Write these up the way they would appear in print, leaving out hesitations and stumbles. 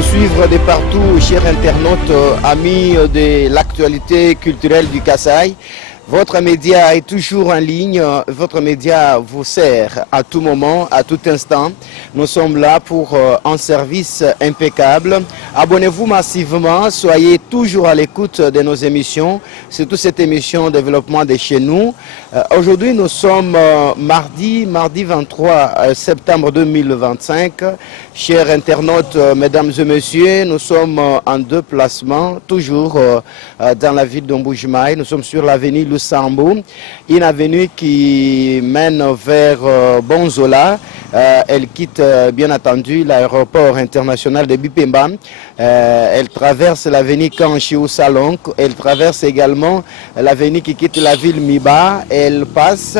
nous suivre de partout, chers internautes, amis de l'actualité culturelle du Kasaï. Votre média est toujours en ligne, votre média vous sert à tout moment, à tout instant. Nous sommes là pour un service impeccable. Abonnez-vous massivement, soyez toujours à l'écoute de nos émissions, surtout cette émission Développement de chez nous. Aujourd'hui, nous sommes mardi 23 septembre 2025. Chers internautes, mesdames et messieurs, nous sommes en deux placements, toujours dans la ville d'Ombujmaï. Nous sommes sur l'avenue Lusambo, une avenue qui mène vers Bonzola. Elle quitte bien entendu l'aéroport international de Bipemba. Elle traverse l'avenue Kanchiou Salong. Elle traverse également l'avenue qui quitte la ville Miba. Elle passe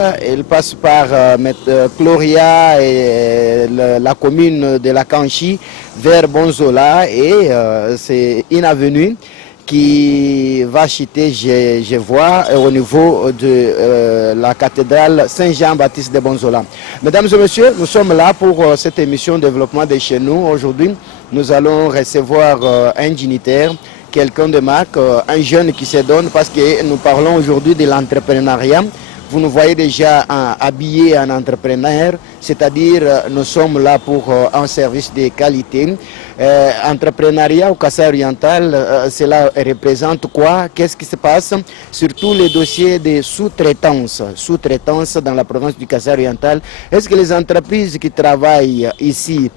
par Gloria et la commune de la Kanchi vers Bonzola. Et c'est une avenue qui va chuter, je vois, au niveau de la cathédrale Saint-Jean-Baptiste de Bonzola. Mesdames et messieurs, nous sommes là pour cette émission Développement de chez nous. Aujourd'hui, nous allons recevoir un dignitaire, quelqu'un de marque, un jeune qui se donne, parce que nous parlons aujourd'hui de l'entrepreneuriat. Vous nous voyez déjà habillé en entrepreneur, c'est-à-dire nous sommes là pour un service de qualité. Entrepreneuriat au Kasaï oriental, cela représente quoi? Qu'est-ce qui se passe? Surtout les dossiers de sous-traitance dans la province du Kasaï oriental. Est-ce que les entreprises qui travaillent ici,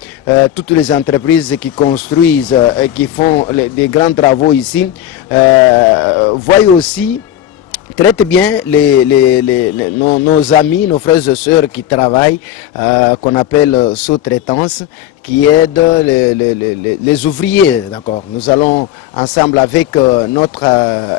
toutes les entreprises qui construisent, qui font des grands travaux ici, voient aussi, traite bien nos amis, nos frères et sœurs qui travaillent, qu'on appelle sous-traitance, qui aident les ouvriers. D'accord. Nous allons ensemble avec notre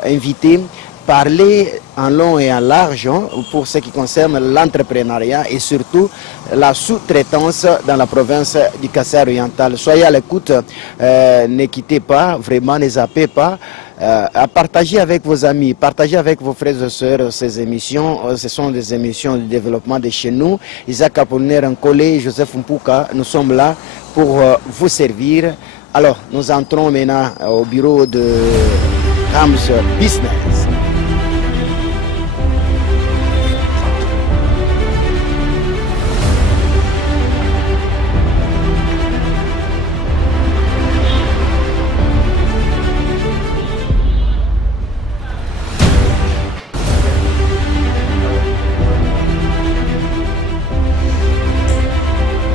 invité parler en long et en large pour ce qui concerne l'entrepreneuriat et surtout la sous-traitance dans la province du Kasaï oriental. Soyez à l'écoute, ne quittez pas, vraiment ne zappez pas. À partager avec vos amis, partager avec vos frères et sœurs ces émissions. Ce sont des émissions de développement de chez nous. Isaac Apollinaire Nkolé, Joseph Mpouka, nous sommes là pour vous servir. Alors, nous entrons maintenant au bureau de Rams Business.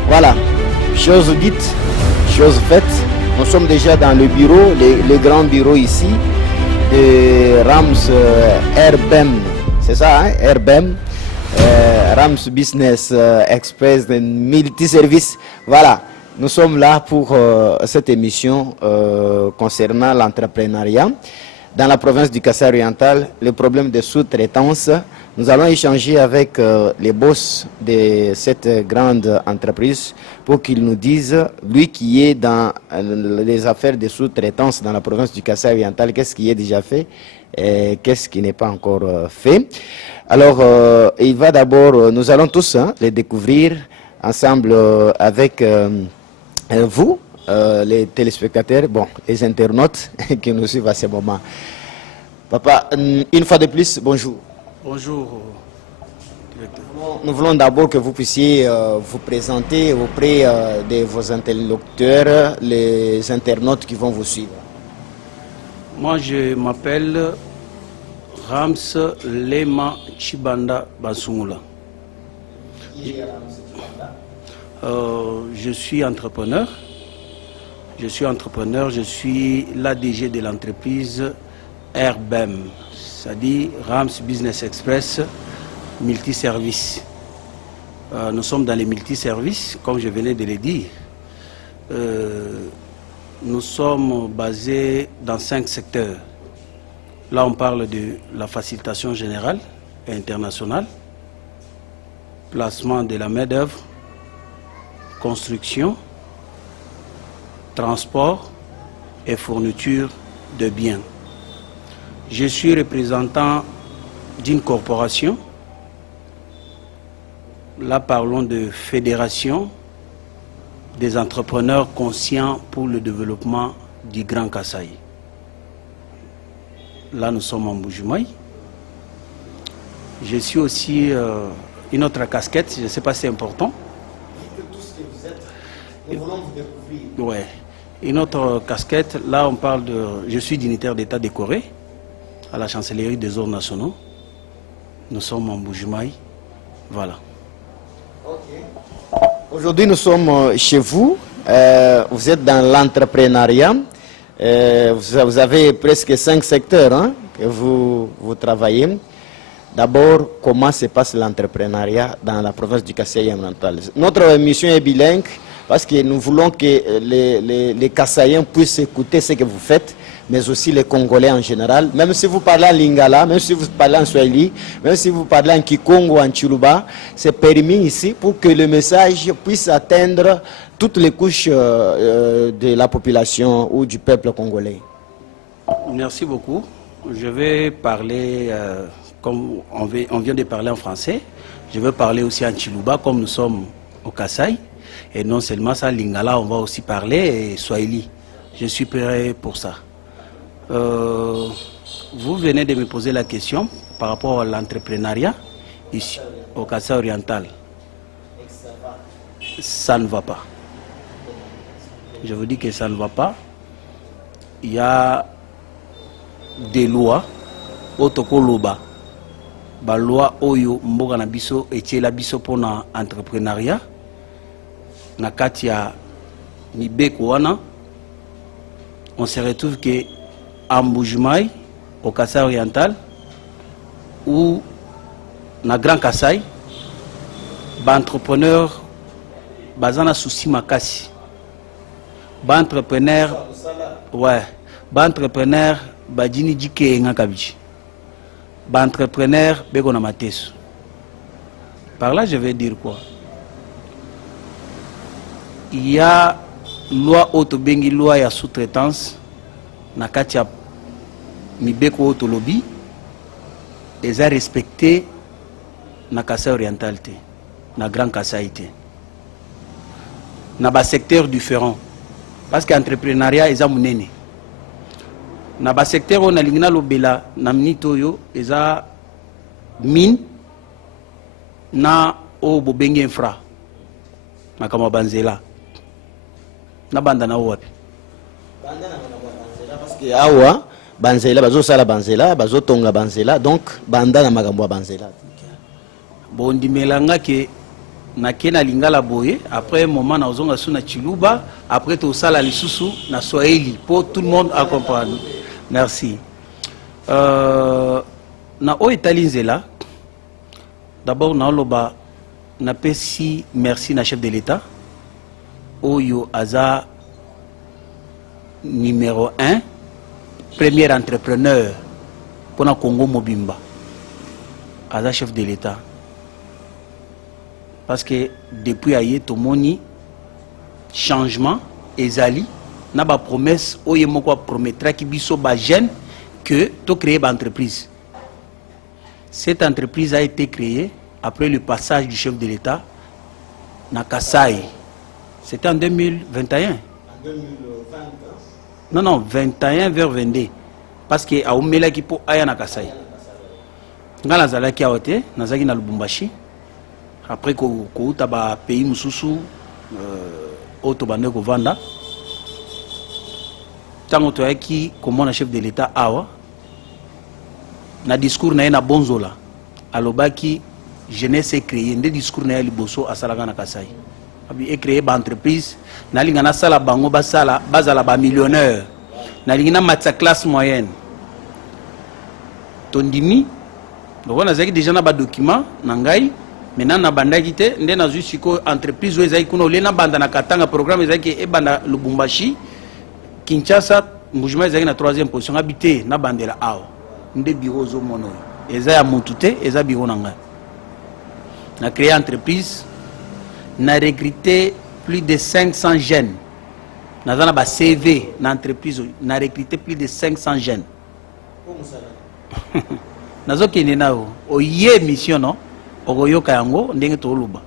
Voilà, chose dite, chose faite. Nous sommes déjà dans le bureau, le grand bureau ici de Rams RBM. C'est ça, hein? RBM, Rams Business Express Multiservice. Voilà, nous sommes là pour cette émission concernant l'entrepreneuriat. Dans la province du Kasaï oriental, le problème de sous-traitance. Nous allons échanger avec les boss de cette grande entreprise pour qu'ils nous disent, lui qui est dans les affaires de sous-traitance dans la province du Kasaï oriental, qu'est-ce qui est déjà fait et qu'est-ce qui n'est pas encore fait. Alors, il va d'abord, nous allons tous les découvrir ensemble avec vous. Les téléspectateurs, bon, les internautes qui nous suivent à ce moment. Papa, une fois de plus, bonjour. Bonjour. Nous voulons d'abord que vous puissiez vous présenter auprès de vos interlocuteurs, les internautes qui vont vous suivre. Moi, je m'appelle Rams Lema Chibanda Basungula. Je suis entrepreneur. Je suis l'ADG de l'entreprise RBM, c'est-à-dire Rams Business Express Multiservice. Nous sommes dans les multiservices, comme je venais de le dire. Nous sommes basés dans 5 secteurs. Là, on parle de la facilitation générale et internationale, placement de la main-d'œuvre, construction, transport et fourniture de biens. Je suis représentant d'une corporation. Là, parlons de fédération des entrepreneurs conscients pour le développement du Grand Kasaï. Là, nous sommes en Mbuji-Mayi. Je suis aussi une autre casquette, je ne sais pas si c'est important. Ouais. Une autre casquette, là on parle de... Je suis dignitaire d'État décoré à la chancellerie des ordres nationaux. Nous sommes en Mbuji-Mayi. Voilà. Okay. Aujourd'hui nous sommes chez vous. Vous êtes dans l'entrepreneuriat. Vous avez presque 5 secteurs hein, que vous travaillez. D'abord, comment se passe l'entrepreneuriat dans la province du Kasaï oriental? Notre mission est bilingue parce que nous voulons que les Kasaïens puissent écouter ce que vous faites, mais aussi les Congolais en général. Même si vous parlez en Lingala, même si vous parlez en Swahili, même si vous parlez en Kikongo ou en Chiluba, c'est permis ici pour que le message puisse atteindre toutes les couches de la population ou du peuple congolais. Merci beaucoup. Je vais parler... comme on vient de parler en français, je veux parler aussi en Chiluba, comme nous sommes au Kasaï. Et non seulement ça, Lingala, on va aussi parler et Swahili. Je suis prêt pour ça. Vous venez de me poser la question par rapport à l'entrepreneuriat ici, au Kasaï oriental. Ça ne va pas. Je vous dis que ça ne va pas. Il y a des lois, autokoloba. Ba loi oyo mboka na biso etiela biso pona entrepreneuriat na kati ya mibeko wana on se retrouve que en Mbuji-Mayi au Kasaï oriental ou na Grand Kasaï ba entrepreneur bazana souci makasi ba entrepreneur ouais ba entrepreneur badini dike nga kabiji. Entrepreneur, par là, je vais dire quoi? Il y a loi autobengi loi ya sous-traitance na katia mibeko autolobby et a respecté na Kasaï oriental na Grand Kasaï na ba secteur différent parce que entrepreneuriat est munene. Na ba secteur on a lingina lobela na minitoyo eza mine na o bobenge infra na kama banzela na banda na wapi banda na banzela parce que awa banzela bazo sala banzela bazo tonga banzela donc banda na makambo banzela bondi melanga ke na kena lingala boye après un moment na ozonga suna Chiluba après to sala lisusu na Swahili pour tout le monde à comprendre. Merci. Na o etalinzela d'abord na loba na pesi merci na chef de l'État oyo aza numéro 1 premier entrepreneur pour na Congo Mobimba aza chef de l'État parce que depuis aye tomoni changement ezali na ba promesse oye moko promettra ki biso ba jeune que to créer ba entreprise. Cette entreprise a été créée après le passage du chef de l'État na Kasaï. C'était en 2021. En 2020. Non 21 vers 22 parce que a omela ki po aya na Kasaï. Ngala zala ki aote nazaki na Lubumbashi après ko uta ba pays mususu auto bande ko vanda. Tango to yaki comme un chef de l'État awa na discours na na bonzola alobaki jeunesse créé ndé discours na liboso asalaka na Kasaï abi créé ba entreprise na linga na sala bango basala bazala ba millionnaire na linga na matsa classe moyenne tondimi donc on a déjà na ba document na ngai maintenant na bandaki te ndé na jusiko entreprise ezai kuno le na banda na katanga programme ezai ke e banda Lubumbashi Kinshasa, Mbuji-Mayi est na 3e position. Habité na bandela awa. Nde bureau zo mono. Eza ya mutute, eza bureau nanga. Na créé entreprise, na recruté plus de 500 jeunes. Na zana ba CV na entreprise, na recruté plus de 500 jeunes. Nazo kene na o ye mission no, ogoyoka yango ndenge to luba.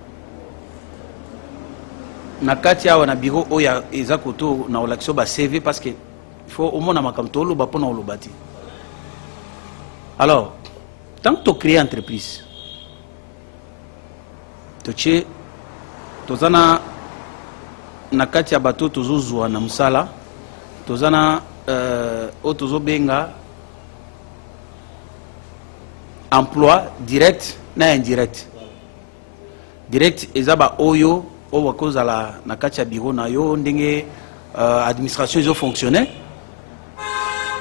nakati awa na bureau oya eza koto na olakso ba CV parce que il faut au moins na makamto lo ba pona olobati. Alors tant que tu crées entreprise toche tozana nakati ya bato tozozwa na musala tozana o tozobenga emploi direct na indirect. Direct ezaba oyo o wakozala na kati ya bureau na yo ndenge administration izo fonctionner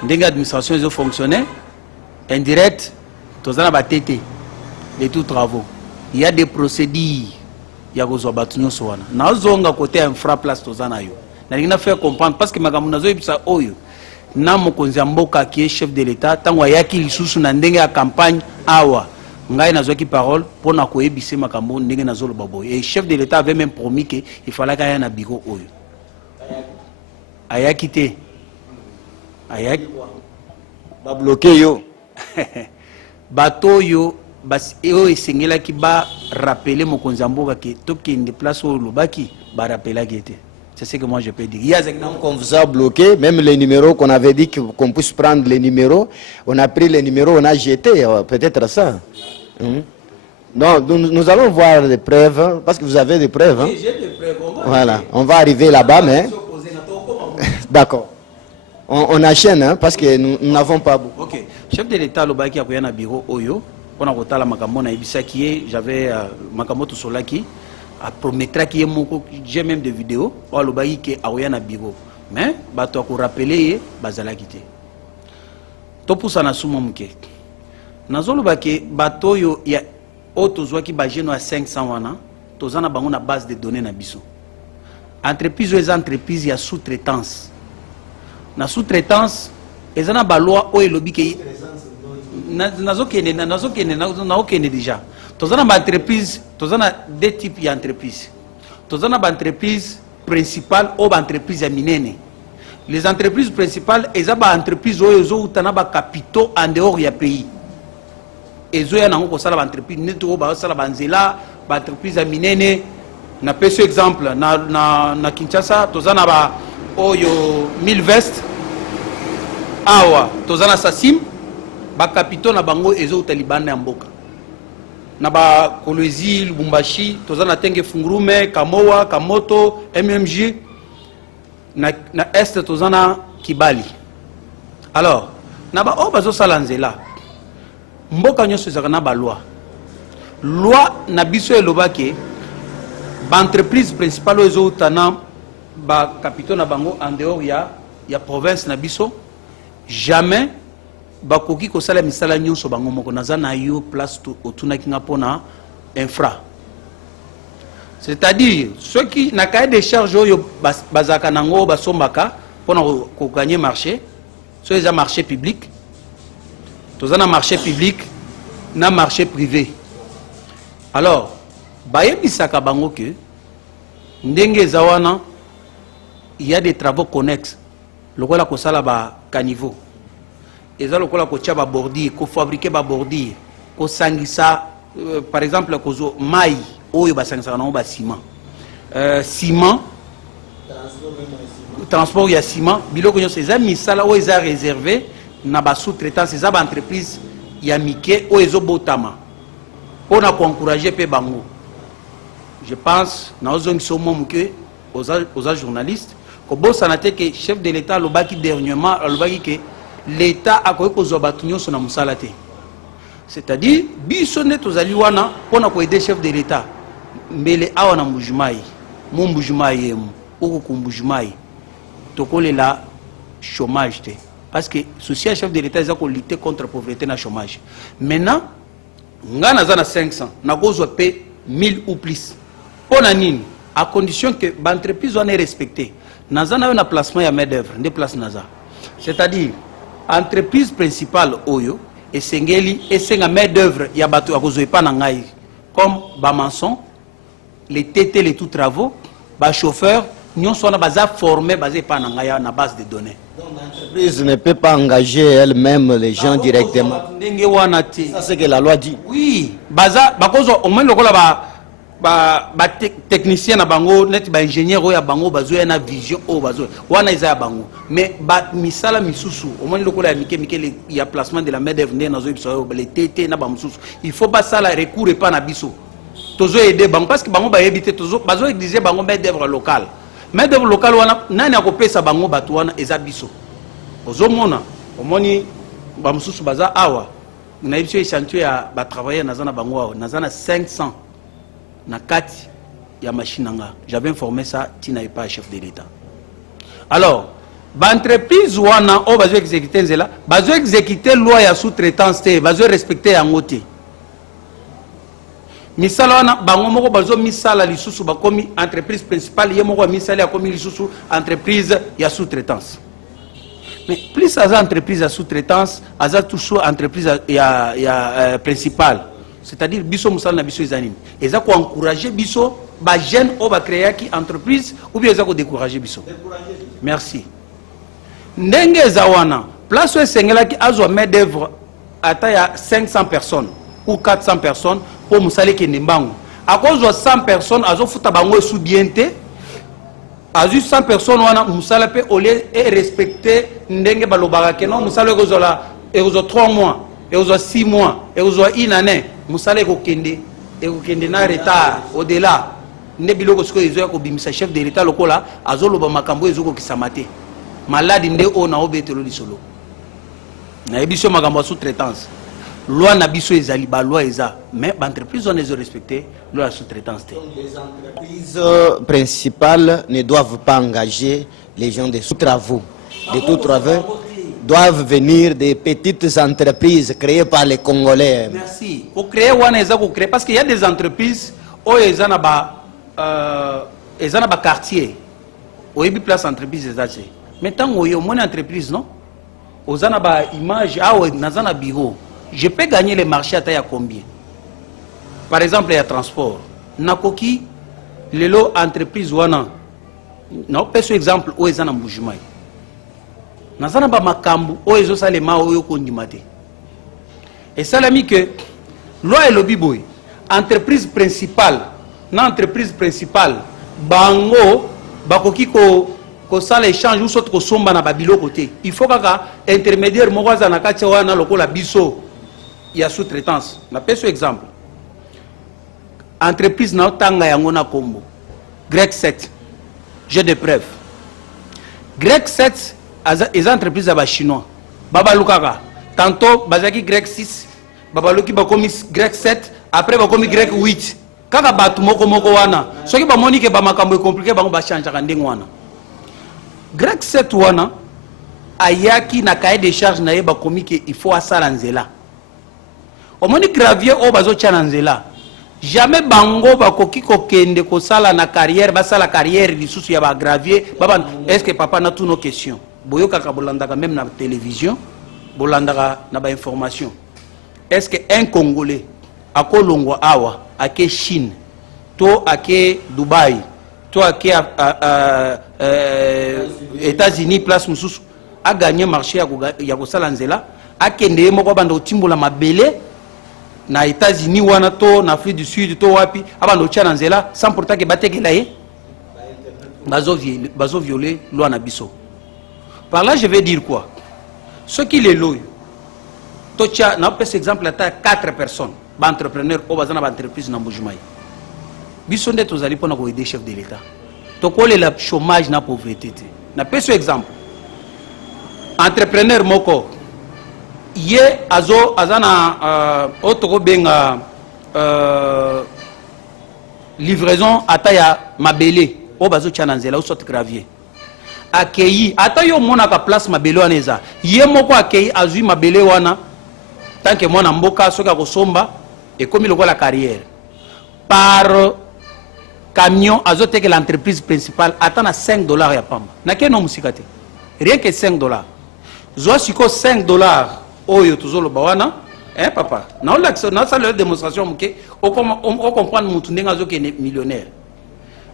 ndenge administration izo fonctionner. Indirect tozana ba TT les tout travaux, il y a des procédures ya kozwa batu nyonso wana na zonga côté infra place tozana yo na lingina faire comprendre parce que makambo nazo yebisa oyo na mokonzi ya mboka qui est chef de l'état tango ayaki lisusu na ndenge ya campagne awa ngai nazwaki parole pour na koyebisa makambo ndenge nazoloba boye et chef de l'état avait même promis que il fallait qu'il y ait un bureau oyo ayaki te ayaki ba bloquer yo bato yo bas eo esengela ki ba rappeler mokonzi ya mboka ke tokende place oyo lobaki ba rappeler ki était. C'est ce que moi je peux dire. Donc on vous a bloqué, même les numéros qu'on avait dit qu'on puisse prendre les numéros, on a pris les numéros, on a jeté, peut-être ça. Non, nous allons voir des preuves, parce que vous avez des preuves. Hein? Oui, j'ai des preuves. Voilà, on va arriver là-bas, mais... D'accord. On enchaîne, hein, parce que nous n'avons pas beaucoup. Ok. Chef de l'État, le baki a un bureau Oyo, on a retard makambo na ibisa qui j'avais makambo tout solaki. A promettra qu'il y ait j'ai même des vidéos ou le bail qui a rien à bureau mais bato a rappeler bazala quitté to pour ça na sumo mke nazolo baki bato yo ya auto zwa ki bageno à 500 wana tozana bango na base de données na biso entreprise les entreprises ya sous-traitance na sous-traitance ezana ba loi o elobi ke nazo kene déjà tozana ba entreprise tozana deux types d'entreprises tozana ba entreprise principale ou ba entreprise ya minene. Les entreprises principales eza ba entreprise oyo zo utana ba capitaux en dehors ya pays ezo ya nango ko sala ba entreprise neto ba sala ba nzela ba entreprise ya minene na peso exemple na Kinshasa tozana ba oyo Milvest awa tozana Sasim ba capitaux na bango ezo utalibana ya mboka na ba Kolwezi Lubumbashi tozana Tenge Fungurume Kamoa Kamoto MMG na est tozana Kibali. Alors na ba o bazo sala nzela mboka nyonso ezaka na ba loi na biso elobake ba entreprise principale ezo utana ba capitaux na bango en dehors ya province na biso jamais bakoki ko sala misala nyonso bango moko naza na yo place otuna kinga pona infra. C'est-à-dire ceux qui na cahier de charge yo bazaka nango basombaka pona ko gagner marché so eza marché public tozana marché public na marché privé. Alors bayebisaka bango que ndenge zawana il y a des travaux connexes lokola ko sala ba caniveau eza lokola ko tia ba bordure ko fabriquer ba bordure ko sangisa par exemple ko mai oyo ba sangisa na ba ciment ciment transport ya ciment biloko nyonso eza misala oyo eza réservé na ba sous-traitance eza ba entreprise ya mike oyo ezo botama pona ko encourager pe bango. Je pense na ozongiso momuke aux journalistes ko bosana te que chef de l'État lobaki dernièrement lobaki que l'État a koyi kozwa batu nyonso na musala te. C'est-à-dire biso ne tozali wana pona ko aider chef de l'État mbele awa na mbujumai mu mbujumai yemu oko kumbujumai tokolela chômage te parce que souci chef de l'État eza ko lutter contre la pauvreté na chômage. Maintenant ngana za na 500 na kozwa pe 1000 ou plus pona nini à condition que l'entreprise soit respectée. Naza na un placement ya main d'œuvre, des places naza. C'est-à-dire entreprise principale oyo et sengeli et senga main d'œuvre ya bato akozo pa na ngai comme ba maçon, les TT les tout travaux, ba chauffeur, nous sommes basés formés basés pa na ngai na base de données. Donc l'entreprise ne peut pas engager elle-même les gens directement. Ça c'est ce que la loi dit. Oui, baza bakozo au moins lokola technicien na bango net ba ingénieur ya bango bazo na vision o bazo wana isa ya bango mais ba misala misusu au moins lokola ya mike ya placement de la main d'œuvre na zo biso les TT na ba misusu il faut ba sala recours pas na biso tozo aider bango parce que bango ba éviter tozo bazo exiger bango main d'œuvre locale wana nani akopesa bango bato wana eza biso ozo mona omoni ba misusu baza awa na biso échantillon ya ba travailler na zana bango awa na zana 500 na kati ya machine nga j'avais informé ça tina pas chef de l'état alors ba entreprise wana o bazo exécuter nzela bazo exécuter loi ya sous-traitance te bazo respecter yango te misala wana bango moko bazo misala lisusu bakomi entreprise principale ye moko misala ya komi lisusu entreprise ya sous-traitance mais plus à entreprise ya sous-traitance à toujours entreprise ya principale. C'est-à-dire biso musala na biso ezanini eza ko encourager biso ba jeune o ba créer ki entreprise ou bien eza ko décourager biso merci ndenge eza wana place esengela ki azwa main d'œuvre ata ya 500 personnes ou 400 personnes pour musala ki ndembango akozwa 100 personnes azo futa bango esudiente azu 100 personnes wana musala pe au lieu et respecter ndenge balobaka ke non musala ekozala 3 mois et aux 6 mois et aux 1 année musala ekokende na retard au-delà ne biloko siko ezo ko bimisa chef de l'état lokola azoloba makambo ezoko kisamate maladi nde ona obetelo lisolo na ebiso makambo sous-traitance loi na biso ezali ba loi eza mais ba entreprise on les respecter loi sous-traitance. Les entreprises principales ne doivent pas engager les gens de sous-travaux de tout travaux doivent venir des petites entreprises créées par les Congolais. Merci. Pour créer parce qu'il y a des entreprises où ils ont un quartier. Où il y a place entreprise. Mais tant qu'il y a une entreprise, non? Ils ont une image, ils ont un bureau. Je peux gagner les marchés à taille à combien? Par exemple, il y a transport. Nakoki, les lots entreprises, non, par exemple, où ils ont un mouvement. Nazana ba makambu o ezo salema o yo kondimate et ça l'a mis que loi et lobby boy entreprise principale bango bakoki ko sala échange ou sot ko somba na babilo côté il faut kaka intermédiaire moko za na kati wana lokola biso ya sous-traitance na peso exemple entreprise na tanga yango na kombo Grec 7 j'ai des preuves Grec 7 les entreprises à chinois baba lukaka tantôt bazaki grec 6 baba luki bakomi grec 7 après bakomi grec 8 kaka batu moko wana soki ba moni ke ba makambo compliqué bango ba changer ndenge wana grec 7 wana ayaki na cahier de charge na ye bakomi ke il faut asala nzela omoni gravier o bazo tchana nzela jamais bango bakoki kokende ko sala na carrière basala carrière lisusu ya ba gravier baba est-ce que papa na tous nos questions boyo kaka bolandaka même na télévision bolandaka na ba information est-ce que un Congolais akolongwa awa ake Chine to ake Dubaï to ake États-Unis place mususu a gagné marché ya ko sala nzela akende moko banda otimbola mabele na États-Unis wana to na Afrique du Sud to wapi abanda ochana nzela sans pourtant que batekela ye bazo violer loi na biso. Par là, je vais dire quoi? Ce qui est loin, tocha, na par exemple, à 4 personnes, entrepreneurs, ou bazana entreprise na Mbujumai. Bisonde tozali pona ko aider chef de l'État. Tokole la chômage na pauvreté. Na peso exemple. Entrepreneur moko ye azana otoko benga livraison ataya mabele o bazo chananzela o sot gravier. Accueilli ata yo mona ka place mabele wana eza ye moko accueilli azui mabele wana tant que mona mboka soka ko somba et comme il la carrière par camion azote que l'entreprise principale attend à $5 ya pamba na ke no musikate rien que $5 zo siko $5 oyo tozolo bawana papa na on ça leur démonstration muke on comprendre mutu ndenga zo ke millionnaire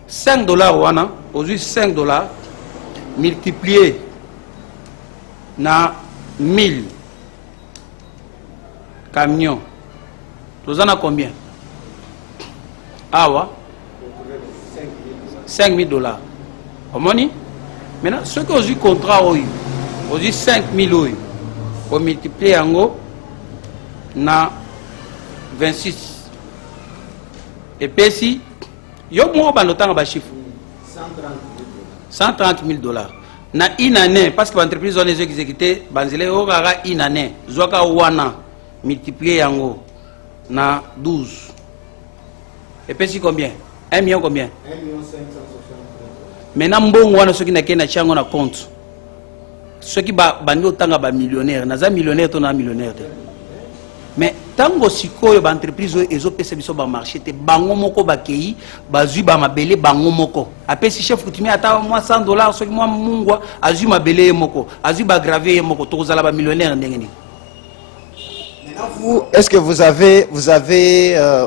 $5 wana aujourd'hui $5 multiplié na 1000 camions. Tu en as combien? Awa 5 000 $. Omoni? Maintenant, ceux qui ont eu contrat, ont eu 5 000 €. On multiplie en haut, na 26. Et puis si, il y a un chiffre. 130 000 $. Na une année, parce que l'entreprise a exécuté, banzele aura une année. Zoka wana multiplié en haut, na 12. Et puis si combien? 1 million combien? 1 560 000. Maintenant, bon wana ceux qui n'a qu'un chango na compte. Ceux qui bandi autant ba millionnaire, naza millionnaire to na millionnaire. Mais tango sikoyo ba entreprise ezo pesa biso ba marché te bango moko ba kei bazui ba mabele bango moko. Apesi chef coutumier ata moi $100 ceux qui moi mungwa azui mabele moko, azui ba gravé moko to kozala ba millionnaire ndengeni. Est-ce que vous avez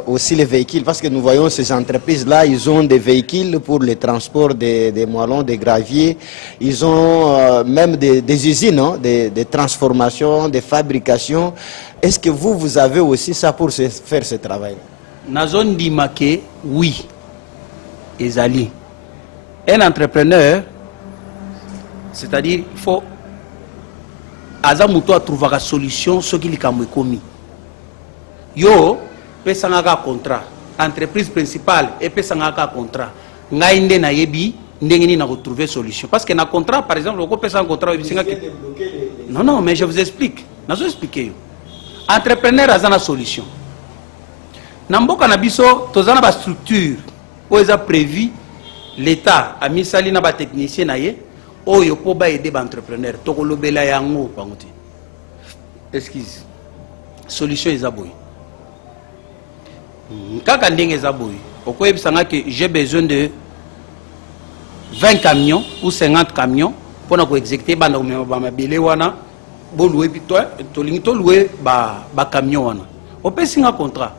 aussi les véhicules? Parce que nous voyons ces entreprises-là, ils ont des véhicules pour le transport des moellons, des graviers. Ils ont même des usines, hein, des transformations, des fabrications. Est-ce que vous avez aussi ça pour faire ce travail? Na zone d'Imake, oui. Ezali. Un entrepreneur, c'est-à-dire, il faut azamuto a trouvé la solution ce qu'il a commis. Yo pesanga contrat entreprise principale et pesanga contrat ngainde na yebi ndengeni na retrouver solution parce que na contrat par exemple on pesa un contrat non mais je vous explique na zo expliquer entrepreneur azana solution na mboka na biso tozana ba structure o eza prévu l'état a mis sali na ba technicien na ye oyo po ba aider ba entrepreneur to ko lobela yango pangote excuse solution ezaboy kaka ndenge ezaboy okoyebisanga que j'ai besoin de 20 camions ou 50 camions pour na ko exécuter banda ba mabele wana bo louer bito to lingi to louer ba camion wana opesinga contrat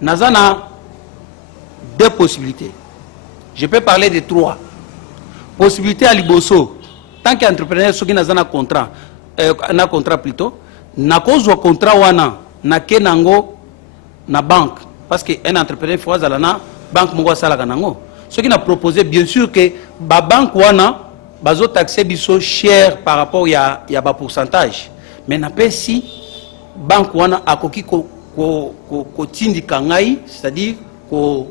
nazana deux possibilités. Je peux parler de 3 possibilités à Liboso. Tant qu'entrepreneur, ceux qui n'ont pas contrat, un contrat plutôt, n'a pas de contrat wana, n'a qu'un nango na banque, parce qu'un entrepreneur faut aller na banque mongo sala kanango. Ceux qui n'ont proposé bien sûr que ba banque wana bazo taxer biso cher par rapport ya ba pourcentage, mais n'a pas si banque wana akoki ko tindika ngai, c'est-à-dire ko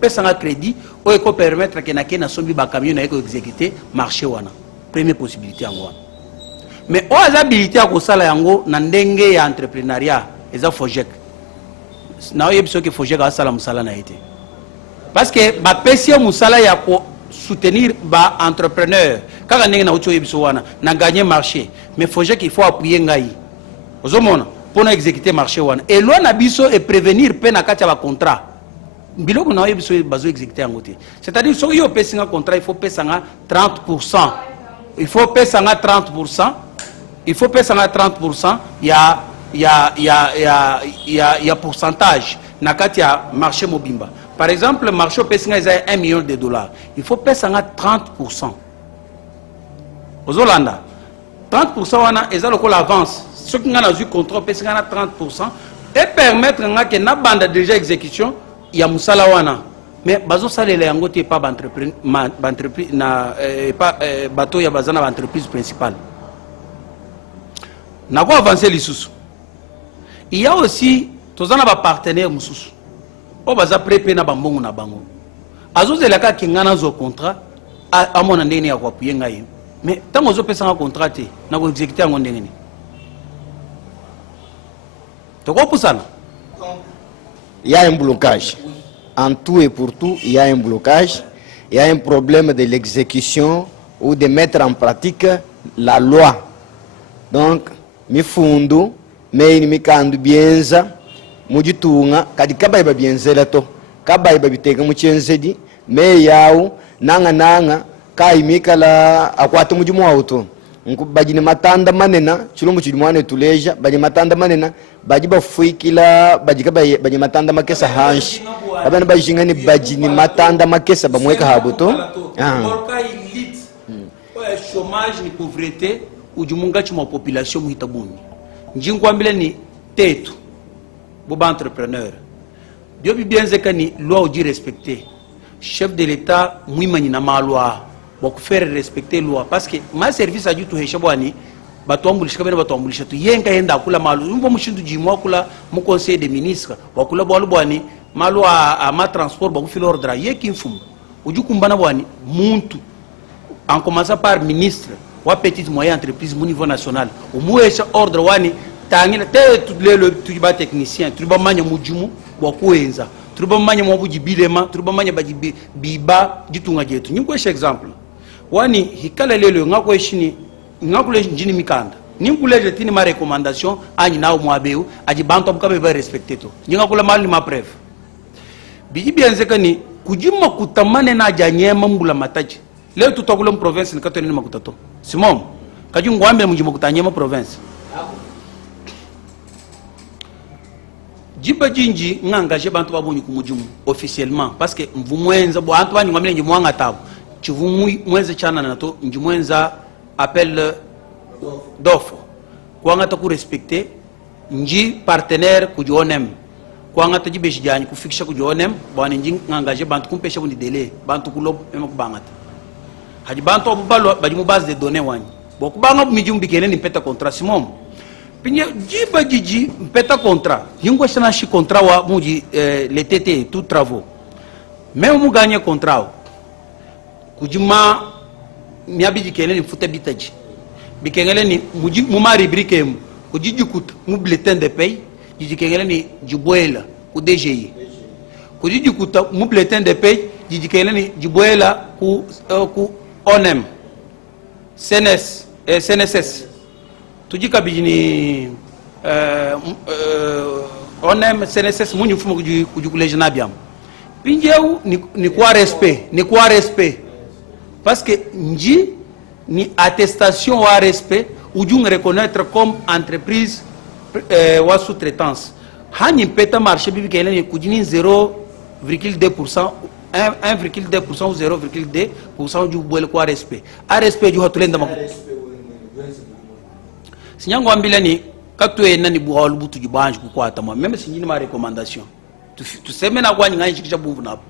pesa un crédit ou ko permettre que na sombi ba camion na exécuter marché wana première possibilité yango mais o habilité ko sala yango na ndenge ya entrepreneuriat eza Fojek na yebso que Fojek a sala musala na été parce que ba pesi musala ya ko soutenir ba entrepreneur kaka ndenge na ucho yebso wana na gagner marché mais Fojek il faut appuyer ngai ozomona pour na exécuter marché wana et loin na biso et prévenir pe na kati ya ba contrat. C'est-à-dire que si vous avez un contrat, il faut payer 30%. Il faut payer 30%. Il faut payer 30%. Il y a pourcentage. Dans le marché mobimba. Par exemple, le marché paye $1 million. Il faut payer 30%. Aux Hollanda, 30% est l'avance. Ceux qui ont eu contrat paient 30% et permettre que la bande déjà exécution. Il y a musala wana mais bazo salele yango te pas entreprise na pas bateau ya bazana entreprise principale na ko avancer lisusu. Il y a aussi tozana ba partenaire mususu o baza prépé na bambongo na bango azozela ka kingana zo contrat a mona ndeni ya kwa puyenga yi mais tango zo pesa contrat te na ko exécuter yango ndengeni to ko pusana. Il y a un blocage. En tout et pour tout, il y a un blocage. Il y a un problème de l'exécution ou de mettre en pratique la loi. Donc, mi fundu, me mi kandu bienza, mujitunga, kadi kabaiba bienzela to, kabaiba biteka muchenzedi, me yao, nanga, kai mikala akwatu mujimu auto. Bajini matanda manena chulumu chulumwane tuleja baji matanda manena baji bafuikila baji matanda makesa hanshi abana bajingani bajini matanda makesa bamweka habuto chômage ni pauvreté ujumunga chuma population muhitabuni njingwambile ni tetu boba entrepreneur dio bienze kani loi odi respecter chef de l'État muimani na malwa boko faire respecter loi parce que ma service a tout hesha bwani batombulisha kabena batombulisha tu yenga yenda kula malu umbo mushindu jimwa kula mu conseil des ministres wakula bwani malu a ma transport bako fil ordre yeki mfumu ujukumbana bwani muntu en commençant par ministre wa petite moyenne entreprise au niveau national au muesha ordre wani tangina te le tuba technicien tuba manya mujumu bwakuenza tuba manya mwabuji bilema tuba manya baji biba jitunga jetu nyinkwesha example wani hikala lelo ngakweshini ngakule njini mikanda ninkuleje tini ma recommandation ani nawo mwabeu aji bantu bukabe ba respecter to ngakula mali ma preuve biji bianzeka ni kujima kutamane na janyema mbula mataji leo tutakula province ni katoni makutato simom kaju ngwambe mujima kutanyema province jiba jinji ngangaje bantu babonyi kumujumu officiellement parce que mvumwenza bo antu banyi ngwamile njimwanga tabu chivumui mwenza chana na to njimwenza appel d'offre kwanga ta ku respecter nji partenaire ku jonem kwanga ta jibe shijani ku fiksha ku jonem bwana nji ngangaje bantu kumpesha bundi délai bantu ku lob ema ku bangata haji bantu obalo bajimu base de données wani boku banga mijum bikene ni peta contrat simom pinye jiba jiji peta contrat yingo sana shi contrat wa muji les TT tout travaux même mu gagner contrat kujima miabiji kene ni futa bitaji bikengele ni muji mumari brikem kujiji kut mu bulletin de paye jiji kengele ni jiboela ku DGI kujiji kuta mu bulletin de paye jiji kengele ni jiboela ku ONEM CNS CNSS tujika bijini ONEM CNSS munyu fumo kujukuleje nabiam pinjeu ni kwa respect parce que nji ni attestation wa respect ujung reconnaître comme entreprise wa sous-traitance hani peta marché bibi kele ni kujini 0,2% 1,2% ou 0,2% du boile kwa respect a respect ju hatulenda mako sinyango ambila ni katwe nani buhawlu butu jibanji kukwata mo même sinjini ma recommandation tu semena kwa nyanga nshikisha bumvu napo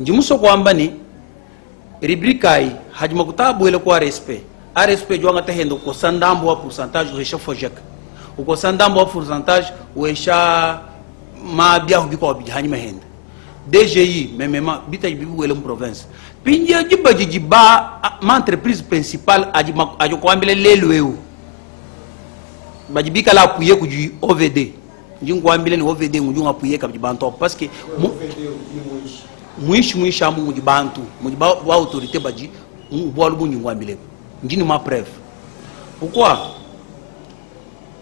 njimuso kwamba ni rubrikai hajima kutabu ile kwa respect a respect jo ngata hendo ko sandambo wa pourcentage uesha fojek uko sandambo wa pourcentage uesha ma bia hubiko bijani mahenda DGI memema bita bibu wele province pinje jiba jiba ma entreprise principale ajo ko ambele lelweu bajibika la appuyer ku ju OVD njingo ambele ni OVD njunga appuyer ka jibanto parce que muishi amu mujibantu mujiba wa autorité baji bolu bunyi ngwambile njini ma preuve pourquoi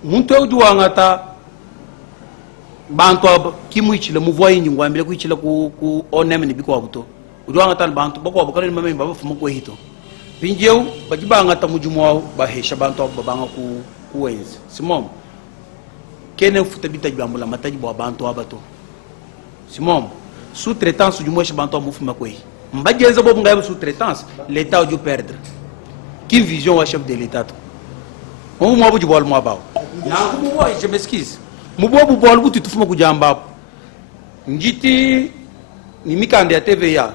muntu ujuwa ngata bantu kimuichile muvoyi ngwambile kuichile ku ONEM ni biko abuto ujuwa ngata bantu bako abukana ni mame baba fumo ko hito pinjeu bajiba ngata mujumo ba hesha bantu babanga ku wenzi simom kene futa bitaji bambula mataji bo bantu abato simom sous-traitance du moins banto mouvement quoi mbajenza bobu ngaye sous-traitance l'état du perdre qui vision wa chef de l'état on mo bobu bol mo baw na ko mo je m'excuse mo bobu bol butu tufuma ku jamba njiti ni mikande ya TVA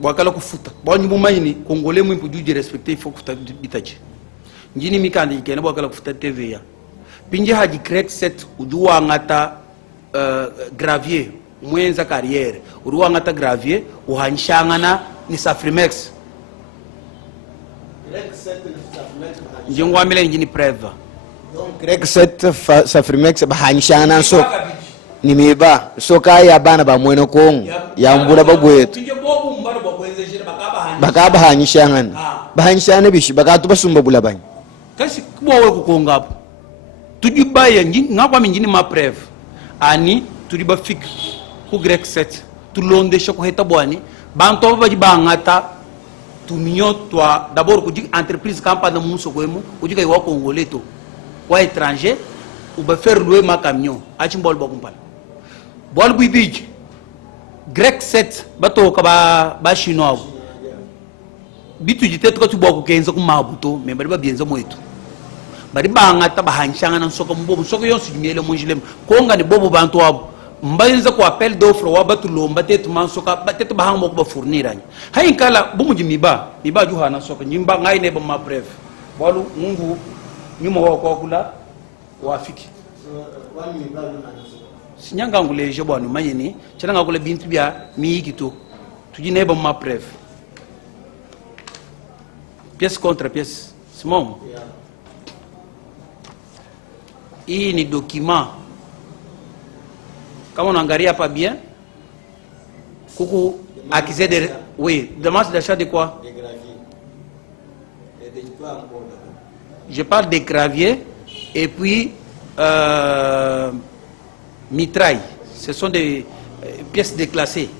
bwakala kufuta bo nyimu mayini congolais mu impu du respecter il faut kufuta bitaji njini mikande ikene bwakala kufuta TVA pinje haji crec 7 ujuwa ngata gravier mwenza carrière uruwa ngata gravier uhanshangana ni Safrimex njingwa mile njini preva Greg 7 Safrimex bahanshangana so ni miba so kaya bana ba mweno kong ya mbura bagwetu bakaba hanshangana bishi bakatu basumba bulabanye kasi kubowe kukongapo tujibaya ngakwa minjini ma preve ani tuliba fik ku Greg 7 tulondesha ko heta bwani banto baji bangata tuminyo twa d'abord ku entreprise campagne muso kwemu ujika wa congolais to wa étranger ou ba faire louer ma camion achi mbol ba kumpala bol bu biji Greg 7 bato ka ba chinois bitu jiteto ka tuboko kenza ku mabuto me bari ba bienza moetu bari bangata bahanshanga na soko mbobo soko yonsu nyele monjilem ko ngani bobo bantu abo mbayenza ko appel d'offre wa batulomba tetu mansoka batetu bahang mo ba fournir any hay kala bumu miba juhana soka nyimba ngai ne ba ma bref walu mungu nyuma ko kula wafiki sinyanga ngule je bwanu manyeni chana ngakule bintu bia miikito tujine ba ma bref pièce contre pièce simon hii ni document. Comme on n'angaria pas bien, coucou, accusé de... Oui, demande d'achat de quoi? Des graviers. Je parle des graviers et puis mitraille. Ce sont des pièces déclassées.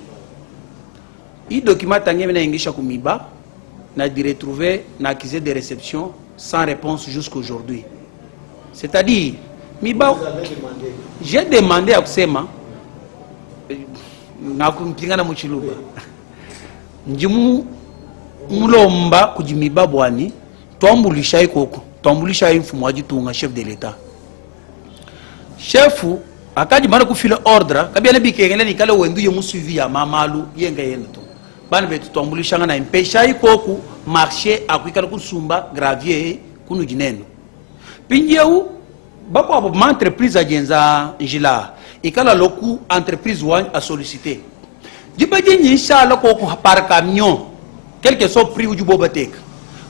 Il document tangé mena ingisha kumiba, n'a dit retrouver n'a accusé de réception sans réponse jusqu'aujourd'hui. C'est-à-dire, miba, j'ai demandé à Kusema. Nakumpingana muchiluba njimu mulomba kujimiba bwani twambulisha ikoko twambulisha mfumo wajitunga chef de l'état chefu akaji bana kufila ordre kabiane bikengele ni kale wendu yemu suivi ya mamalu yenga yendo bana betu twambulisha ngana impesha ikoko marché akwikala kusumba gravier kunu jineno pinjeu bako abo ma entreprise agenza njila ikala loku entreprise wan a sollicité jibaje ni inshallah ko par camion quelque soit prix uju boba tek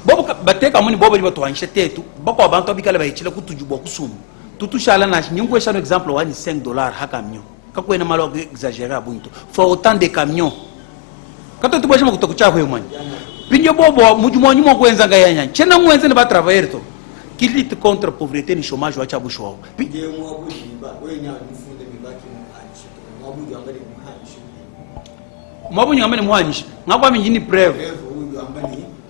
bobo bateka moni bobo libato anshe tetu bako abantu bikala bayichila kutuju boku sumu tutu shala na nyungu eshano exemple wani $5 ha camion kako ena malo exagérer abunto faut autant de camions kato tubaje makutoku chako yomani pinyo bobo mujumo nyumo kwenza ngayanya chena mwenze ne ba travailler to qui lutte contre la pauvreté et le chômage wa chabushwa mwabu nyamene mwanisha ngakwa minjini preuve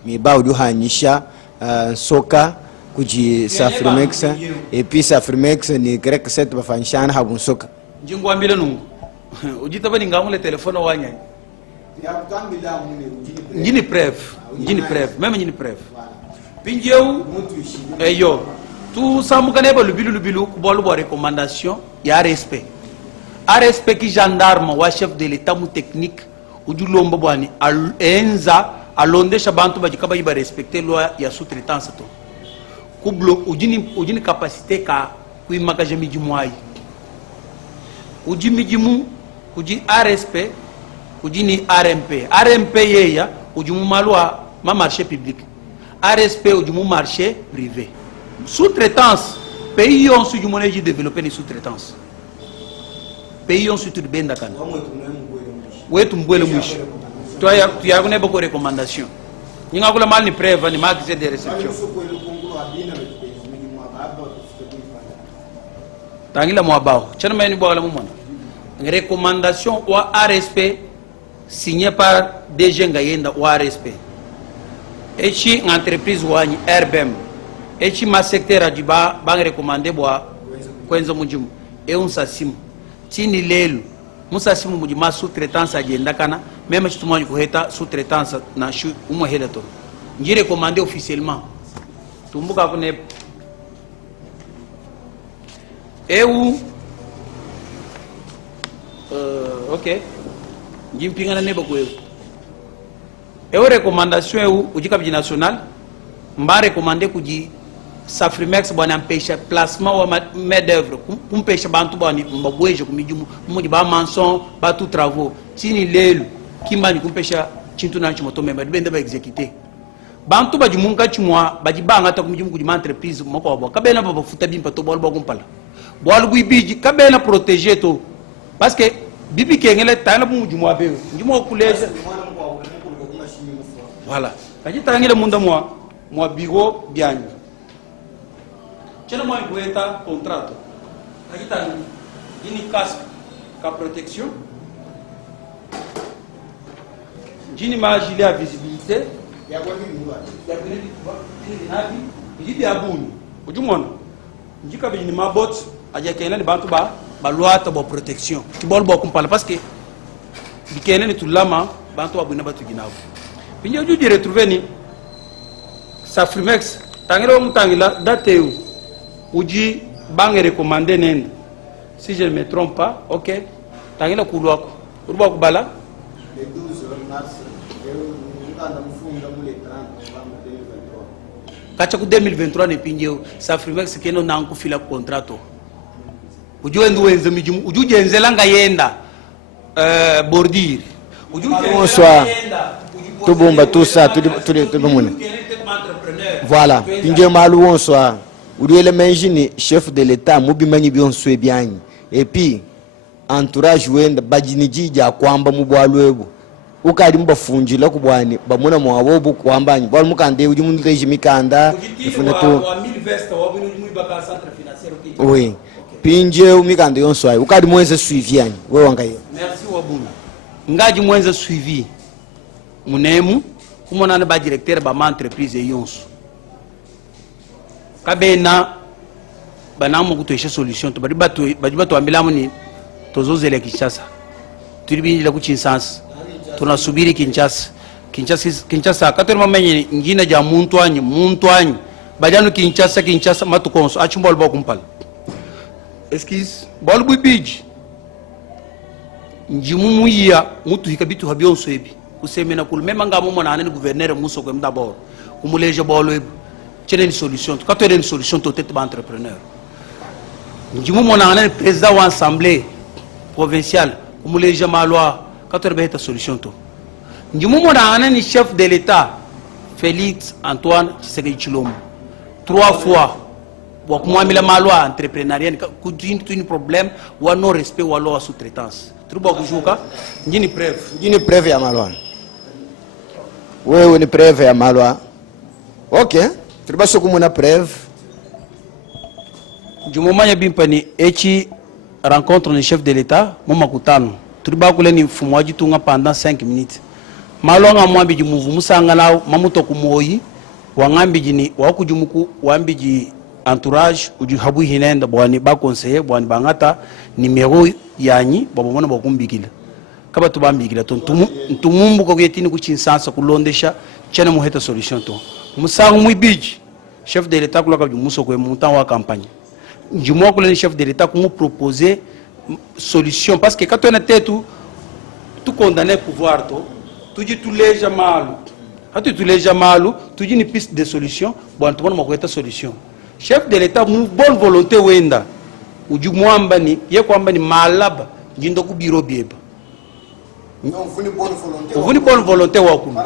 miba uduhanyisha soka kuji Safrimex et puis Safrimex ni grek set bafanyishana habun soka njingwambile nungu ujitaba ni ngamule telefone wanya njini preuve même njini preuve pinjeu eyo tu samukane ba lubilu kubolu ba recommandation ya respect a respect ki gendarme wa chef de l'état mu technique ujulomba bwani enza alondesha bantu bajikaba iba respecter loi ya sous-traitance to kublo ujini capacité ka kuimaka jemijimwai ujimijimu kuji a respect kujini RMP yeya ujumu malwa ma marché public a respect au marché privé. Sous-traitance, pays ont su du développer les sous-traitances. Pays ont su tout bien d'accord. Oui, tu m'boules le mouche. Toi, tu as beaucoup de recommandations. Il y a un mal ni preuve ni marque de réception. Tangila moabao. Tiens, mais ni bois la moment. Recommandation ou RSP signée par DG Ngayenda ou RSP. Echi entreprise wani RBM echi ma secteur ajiba bang recommandé boa kwenzo mujimu sasimu tini lelu musasimu mujima sous-traitance agenda kana même si tumanyi kuheta sous-traitance na shu umo hela to nji recommandé officiellement tumbuka kune ok njimpingana nebo kwewu recommandation ou ujikabi national mba recommandé kuji Safrimex bwana mpesha placement wa main d'œuvre kumpesha bantu bwana mbabweje kumijumu mmoja ba manson ba tout travaux tini lelu kimani kumpesha chintu na chimoto memba bende ba exécuter bantu bajimunga chimwa bajibanga ata kumijumu kujima entreprise moko wabo kabena baba futa bimpa to bolo bagumpala bolo buibiji kabena protéger to parce que bibi kengele tana bu mujumwa be njimo kuleza voilà kaji tangile munda mwa bigo byanyu chena mwa kueta contrato kaji tangi ini casque ka protection jini ma gilet à visibilité ya kwa ni nabi idi abuni ujumona njika bi ni mabot aja kena ni bantu ba loi ta bo protection ti bol bo kumpala parce que bi kena ni tulama bantu abuna batu ginabo pinyo ju retrouver ni Safrimex tangiro mutangila dateu uji bange recommandé nen si je ne me trompe pas ok tangela kulwako urba kubala le 12 mars kacha ku 2023 ne pinjeo Safrimex keno na nkufila contrato ujue nduwenze mijumu ujujenzela ngayenda bordir bonsoir tout bomba tout ça tout le monde voilà pinjeo malu bonsoir ujue le menjini chef de l'état mubimanyi byonswe byanyi et puis entourage wenda bajiniji ja kwamba mubwalwebu ukadi mbafunjila kubwani bamuna mwabobu kwambanyi bwa mukande uji mu régime kanda ifuna to oui pinje umikande yonswai ukadi mwenze suivi yanyi wewe wangaye merci wabulu ngaji mwenze suivi munemu kumona na ba directeur ba ma entreprise yonso kabena banamu kutosha solution to badi ambilamu ni tozozele Kinshasa tulibinjila ku Kinshasa tunasubiri Kinshasa katero mamenye ngina ja muntu anyi bajanu Kinshasa matukonso achimbol ba kumpala excuse bol bubiji njimu muya mutu hikabitu habionso ebi usemena kulmema ngamo mona nani gouverneur muso ko mdabor umuleje bolo ebi chene ni solution katero ni solution to tete ba entrepreneur njimu mona nani président wa assemblée provinciale umuleje malwa katero ba solution to njimu mona nani chef de l'état Félix Antoine Tshisekedi Tshilombo 3 fois wa kumwamila malwa entrepreneurial kudini problème wa non respect wa loi sous-traitance truba kujuka njini preuve ya malwa wewe ni preuve ya malwa okay truba sokumuna preuve jumomanya bimpani echi rencontre le chef de l'état momakutano truba kule ni mfumwaji tunga pendant 5 minutes malwa ngamwambi jimuvu musanga nawo mamuto kumoyi wangambi jini wakujumuku wambiji entourage uju habu hinenda bwani ba conseiller bwani bangata numéro yanyi babomona bakumbikila kaba tubambikila to ntumumbu ko yetini ku Kinshasa kulondesha chene muheta solution to musangu mwibiji chef de l'état kula kabju muso ko montant wa campagne njimo ko le chef de l'état ko mu proposer solution parce que quand on était tout condamné pouvoir to tuji tuleja malu hatu tuleja malu tuji ni piste de solution bwana tubona makweta solution chef de l'état mu bonne volonté wenda uju mwamba ni ye kwamba ni malaba ngindo ku biro bieba uvuni bonne volonté wakunu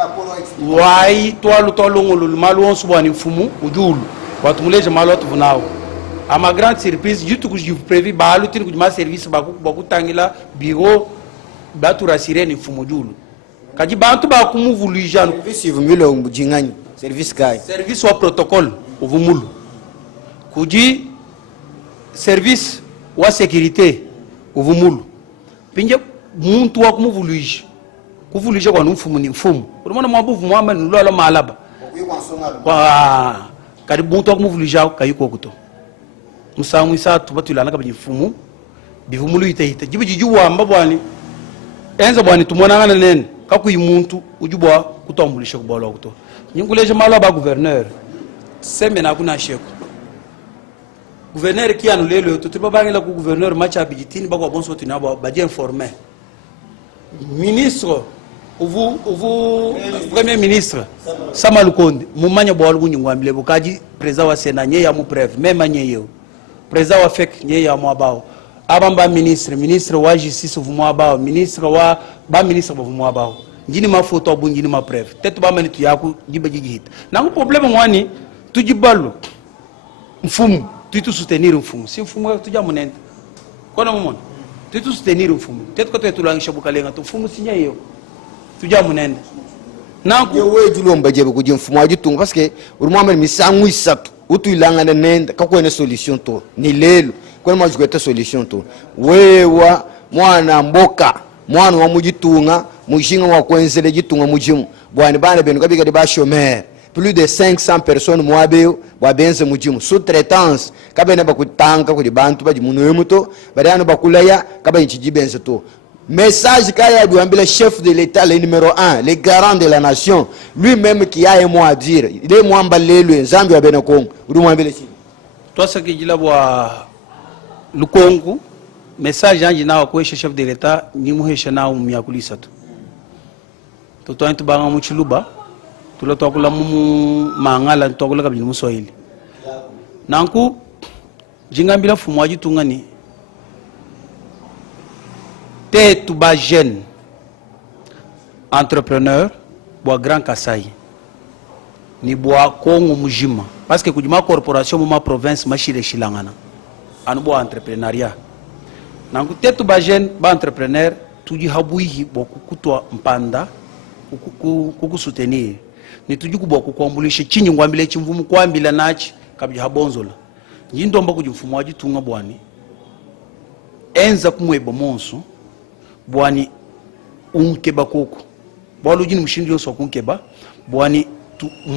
wai twalo ngolo malu onsu bwana mfumu ujulu watu muleja malu watu vunao ama grande surprise jitu ku prévu balu tini ku ma service baku tangila biro batu rasireni mfumu julu kaji bantu ba kumuvulujana service vumilo mbujingani service wa protocole uvumulu kuji service wa sécurité uvumulu pinje muntu wa kumuvuluja kuvuluja kwa mfumu ni mfumu unaona mwabuvu mwamba nulala malaba kwa kadi muntu wa kumuvuluja kayiko kuto musamu isatu batulana kabi mfumu bivumulu itahita jibiji wamba bwani enza bwani tumonanga nene kakuyi muntu ujubwa kutombulisha kubola kuto nyinguleje malo ba gouverneur semena kuna sheko gouverneur qui annulé le tout ba bangela ku gouverneur matcha biditini ba ko bonso tina ba bien informé ministre premier ministre Sama Lukonde mumanya bol kunyi ngwambile bukaji président wa Sénat nye ya mu preuve même nye yo président wa FEC nye ya mu abao abamba ministre wa justice vumwa bao ministre wa vumwa bao njini ma photo abu njini ma preuve tetu ba mani tu yaku jiba jigihita nangu problème mwani tujibalu mfumu tuitu soutenir mfumu si mfumu tuja munenda kona mumona tuitu soutenir mfumu tetu ko tetu langisha bukalenga to mfumu sinya yo tuja munenda nangu yewe julomba jebe ku mfumu ajitunga parce que urumwamani misangu isatu utu ilanga nenda kakwene solution to ni lelo kwani majugeta solution to wewa mwana mboka mwana wa mujitunga mujinga wa kwenzele jitunga mujimu bwani bana benu kabika de ba chômeur plus de 500 personnes mwabeo wabenze mujimu sous-traitance kabena bakutanga ku bantu baji munoyemuto bariano bakulaya kaba inchijibenze to message kaya duambile chef de l'état le numéro 1 le garant de la nation lui-même qui a un mot à dire il est mwamba lelo nzambi wa bena kongo udumwambile chini toi ce que jila bwa lukongo message yanji na wa chef de l'État ni muhesha na umyakulisa tu toto antu banga mu chiluba tulo tokula mu mangala tokula kabili mu Swahili nanku jingambila fumwaji tungani te tuba jeune entrepreneur boa Grand Kasai ni boa Congo mujima parce que kujima corporation mu ma province mashire shilangana anu boa entrepreneuriat nangu te tuba jeune ba entrepreneur tuji habuihi boku kutwa mpanda kuku soutenir ni tuji kuboa kukwambulisha chinyi ngwambile chimvumu kwambila nachi kabija habonzola njindomba kujimfumo wajitunga bwani enza kumweba monso bwani unkeba koko bwalu jini mshindi yonso kunkeba bwani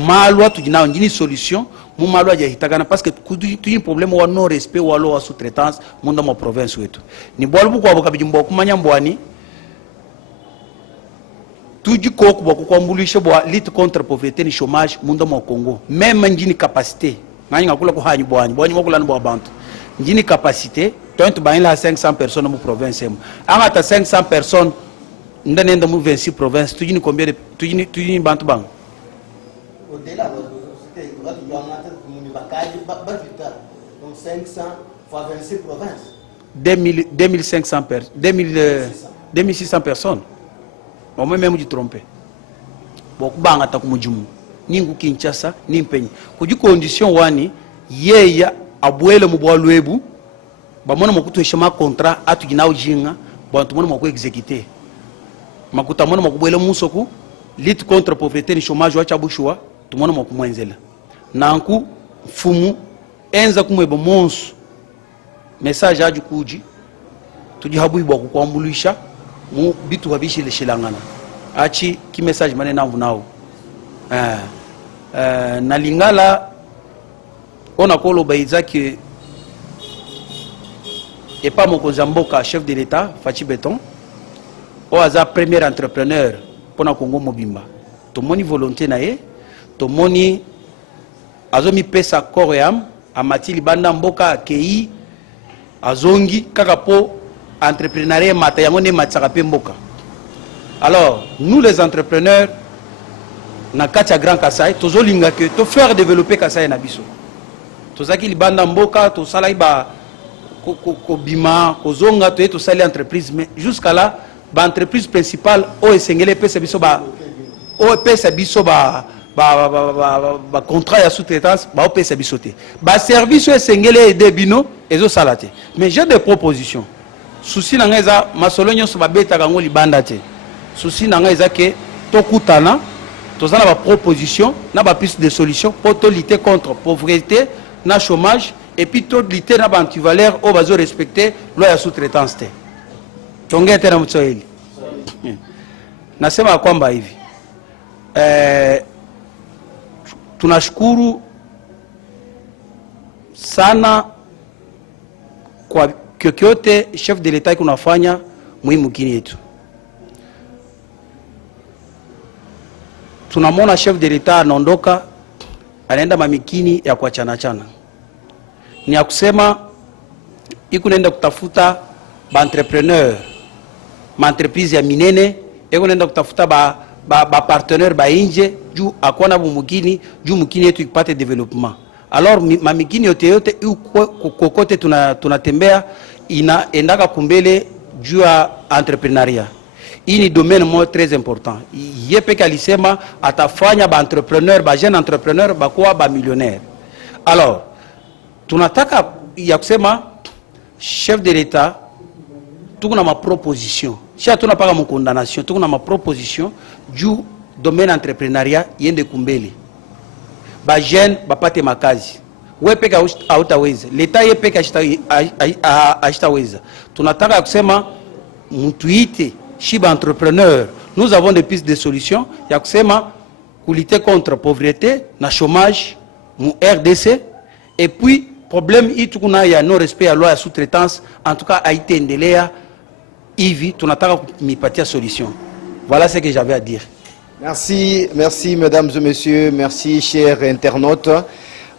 malwa tujinao njini solution mu malwa jahitagana parce que tuji problème wa non respect wa lo wa sous-traitance munda mo province wetu ni bwalu bukwa bakabijimbo kumanya bwani tuji koko bakukwambulisha bwa lutte contre pauvreté ni chômage munda mo Congo même njini capacité ngani ngakula ko hanyu bwani ngakula no bantu njini capacité tonto baila 500 personnes mu province mu angata 500 personnes ndanenda mu 26 provinces tujini combien de tujini bantu bang au-delà c'était donc 500 fois 26 provinces 2500 personnes 2600 personnes au même du tromper boku banga ta kumujumu ningu Kinshasa nimpenyi kuji condition wani yeya abwele mu bwalwebu bamona makutu eshema contrat atujinao jinga bantu mona mako exécuter makuta mona makubwele musoku lutte contre pauvreté ni chômage wa chabushwa tumona mako mwenzela nanku fumu enza kumweba monso message aju kuji tuji habu ibwa kukwambulisha mu bitu habishi le shilangana achi ki message mane namvu nao na lingala on a kolo baiza que et pas mon Kozamboka chef de l'État Fachi Beton au hasard premier entrepreneur pour na Congo Mobimba to moni volonté na ye to moni azomi pesa koream amati libanda mboka kei azongi kaka po entrepreneuriat mata yango ne matsaka pe mboka. Alors nous les entrepreneurs na kati ya Grand Kasai tozolinga que to faire développer Kasai na biso tozaki libanda mboka to sala ba ko bima ko zonga to eto sali entreprise mais jusqu'à là ba entreprise principale o esengele pesa biso ba o pesa biso ba contrat ya sous-traitance ba o pesa biso te ba service esengele de bino ezo salate mais j'ai des propositions souci na ngeza masolonyo so ba beta kango libanda te souci na ngeza ke tokutana tozana ba proposition na ba piste de solution pour lutter contre pauvreté na chômage et puis tout lutter na ba antivaleur au bazo respecter loi ya sous-traitance te tongete na mtsoeli nasema kwamba hivi tunashukuru sana kwa kyokyote chef de l'État kunafanya muhimu kini yetu. Tunamona chef de l'État anaondoka anaenda mamikini ya kuachana chana. Ni ya kusema iko nenda kutafuta ba entrepreneur, ma entreprise ya minene, iko nenda kutafuta ba partenaire ba inje juu akona bumukini juu mukini yetu ipate development. Alors mamikini yote kokote tunatembea inaendaka kumbele juu ya entrepreneuria. Hii ni domaine mo très important. Yepeke alisema atafanya ba entrepreneur, ba jeune entrepreneur bakuwa ba millionnaire. Alors tunataka ya kusema chef de l'État tukuna ma proposition. Si atuna paka mon condamnation, tukuna ma proposition juu domaine entrepreneuria yende kumbele. Ba jeune bapate makazi. Wepeke hautaweza. L'État yepeke ashitaweza. Tunataka kusema mtuite Chiba entrepreneur, nous avons des pistes de solutions. Il y a que lutter contre la pauvreté, le chômage, mon RDC. Et puis, problème, il y a non respect à la loi de sous-traitance. En tout cas, Haïti Ndelea, Ivi, tu n'as pas mis de solution. Voilà ce que j'avais à dire. Merci, merci mesdames et messieurs, merci chers internautes.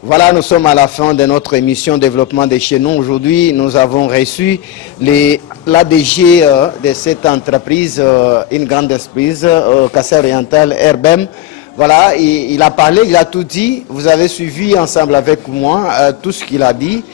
Voilà, nous sommes à la fin de notre émission Développement de chez nous. Aujourd'hui, nous avons reçu l'ADG de cette entreprise, une grande entreprise, Kasaï Oriental, RBEM. Voilà, il a parlé, il a tout dit. Vous avez suivi ensemble avec moi tout ce qu'il a dit.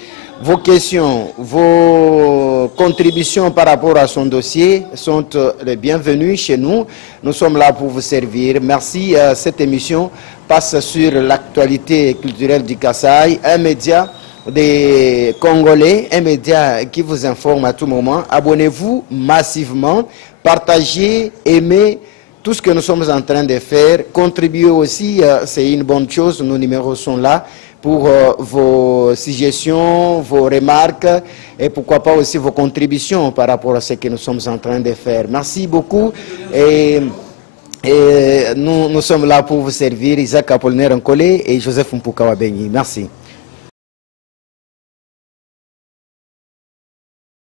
Vos questions, vos contributions par rapport à son dossier sont les bienvenues chez nous. Nous sommes là pour vous servir. Merci. Cette émission passe sur l'actualité culturelle du Kasaï, un média des Congolais, un média qui vous informe à tout moment. Abonnez-vous massivement, partagez, aimez tout ce que nous sommes en train de faire. Contribuez aussi, c'est une bonne chose. Nos numéros sont là pour vos suggestions, vos remarques et pourquoi pas aussi vos contributions par rapport à ce que nous sommes en train de faire. Merci beaucoup et nous sommes là pour vous servir. Isaac Apollinaire Nkolé et Joseph Mpoukawa Benyi. Merci.